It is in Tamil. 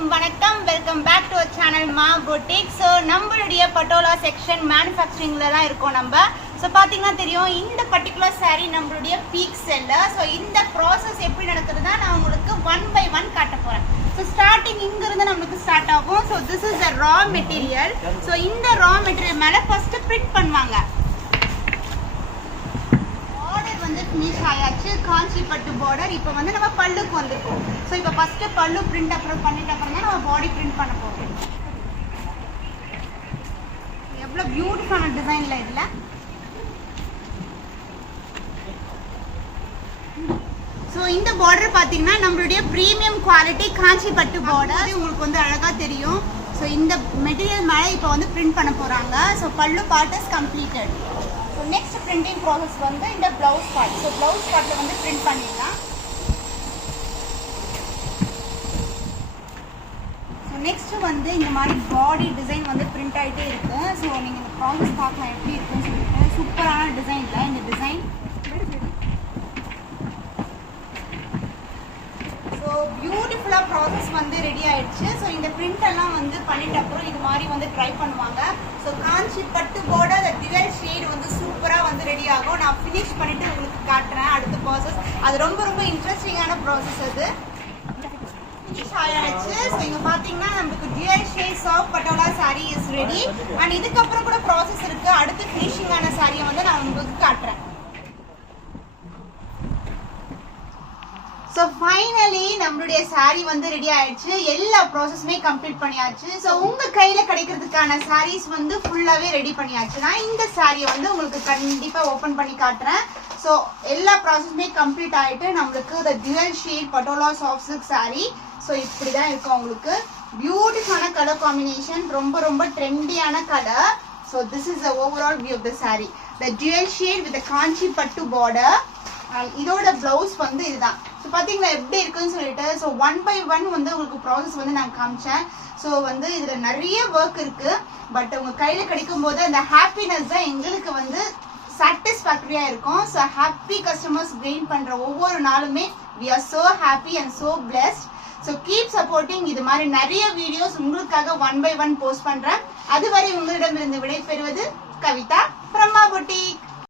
எல்லாருக்கும் வணக்கம். Welcome back to our channel Maa boutique. So நம்மளுடைய பட்டோலா செக்ஷன் மேனுஃபேக்சரிங்கில் தான் இருக்கோம் நம்ம. ஸோ பார்த்தீங்கன்னா தெரியும், இந்த பர்டிகுலர் சாரீ நம்மளுடைய பீக் செல்ல. ஸோ இந்த ப்ராசஸ் எப்படி நடக்குதுன்னா நான் உங்களுக்கு 1 by 1 காட்ட போகிறேன். ஸோ ஸ்டார்டிங் இங்கிருந்து நம்மளுக்கு ஸ்டார்ட் ஆகும். So this is the raw material. So இந்த ரா மெட்டீரியல் மேலே ஃபஸ்ட்டு பிரிண்ட் பண்ணுவாங்க. ஃபினிஷ் ஆயாச்சு. காஞ்சி பட்டு பார்டர். இப்போ வந்து நம்ம பல்லுக்கு வந்துருக்கோம். ஸோ இப்போ ஃபர்ஸ்ட் பல்லு பிரிண்ட் அப்புறம் பண்ணிட்டு அப்புறம் தான் நம்ம பாடி பிரிண்ட் பண்ண போகிறோம். எவ்வளோ பியூட்டிஃபுல்லான டிசைன்ல இதில். ஸோ இந்த பார்டர் பார்த்தீங்கன்னா நம்மளுடைய ப்ரீமியம் குவாலிட்டி காஞ்சி பட்டு பார்டர். உங்களுக்கு வந்து அழகாக தெரியும். ஸோ இந்த மெட்டீரியல் மேலே இப்போ வந்து பிரிண்ட் பண்ண போகிறாங்க. ஸோ பல்லு part is completed. So next printing process வந்து இந்த ப்ளவுஸ் பார்ட். ஸோ ப்ளவுஸ் பார்ட்டில் வந்து பிரிண்ட் பண்ணிடலாம். ஸோ நெக்ஸ்ட் வந்து இந்த மாதிரி பாடி டிசைன் வந்து பிரிண்ட் ஆகிட்டே இருக்கு. ஸோ நீங்கள் இந்த ப்ராசஸ் பார்க்கலாம் எப்படி இருக்குன்னு சொல்லிட்டு. சூப்பரான டிசைனில் இந்த டிசைன். ஸோ பியூட்டிஃபுல்லாக ப்ராசஸ் வந்து ரெடி ஆயிடுச்சு. ஸோ இந்த பிரிண்ட் எல்லாம் வந்து பண்ணிட்ட அப்புறம் இது மாதிரி வந்து ட்ரை பண்ணுவாங்க. ஸோ காஞ்சி பட்டு பார்டர் அந்த டிவைல் ஷேட் வந்து சூப்பராக வந்து ரெடி ஆகும். நான் ஃபினிஷ் பண்ணிட்டு உங்களுக்கு காட்டுறேன் அடுத்த ப்ராசஸ். அது ரொம்ப ரொம்ப இன்ட்ரெஸ்டிங்கான ப்ராசஸ். அது ஃபினிஷ் ஆயாச்சு. ஸோ இங்கே பார்த்தீங்கன்னா நமக்கு dual shade soft patola sari is ready. And இதுக்கப்புறம் கூட ப்ராசஸ் இருக்குது. அடுத்து ஃபினிஷிங்கான சாரியை வந்து நான் உங்களுக்கு காட்டுறேன். ஸோ ஃபைனலி நம்மளுடைய சாரீ வந்து ரெடி ஆயிடுச்சு. எல்லா ப்ராசஸுமே கம்ப்ளீட் பண்ணியாச்சு. ஸோ உங்கள் கையில் கிடைக்கிறதுக்கான சாரீஸ் வந்து ஃபுல்லாகவே ரெடி பண்ணியாச்சு. நான் இந்த சாரியை வந்து உங்களுக்கு கண்டிப்பாக ஓப்பன் பண்ணி காட்டுறேன். ஸோ எல்லா ப்ராசஸுமே கம்ப்ளீட் ஆகிட்டு நம்மளுக்கு the dual shade patola soft silk sari. So இப்படி தான் இருக்கும் உங்களுக்கு. பியூட்டிஃபுல்லான கலர் காம்பினேஷன். ரொம்ப ரொம்ப ட்ரெண்டியான colour. So this is the overall view of the sari. The dual shade with Kanchi pattu border. இதோட பிளவுஸ் வந்து இதுதான். ஸோ பார்த்தீங்களா எப்படி இருக்குன்னு சொல்லிட்டு. ஸோ 1 by 1 வந்து உங்களுக்கு ப்ராசஸ் வந்து நான் காமிச்சேன். ஸோ வந்து இதில் நிறைய ஒர்க் இருக்கு. பட் உங்கள் கையில் கிடைக்கும் போது அந்த ஹாப்பினஸ் தான் எங்களுக்கு வந்து சாட்டிஸ்ஃபேக்டரியாக இருக்கும். ஸோ ஹாப்பி கஸ்டமர்ஸ் கெயின் பண்ணுற ஒவ்வொரு நாளுமே we are so happy and so blessed. So keep supporting. இது மாதிரி நிறைய வீடியோஸ் உங்களுக்காக 1 by 1 போஸ்ட் பண்ணுறேன். அதுவரை உங்களிடமிருந்து விடை பெறுவது கவிதா from மா பொட்டிக்.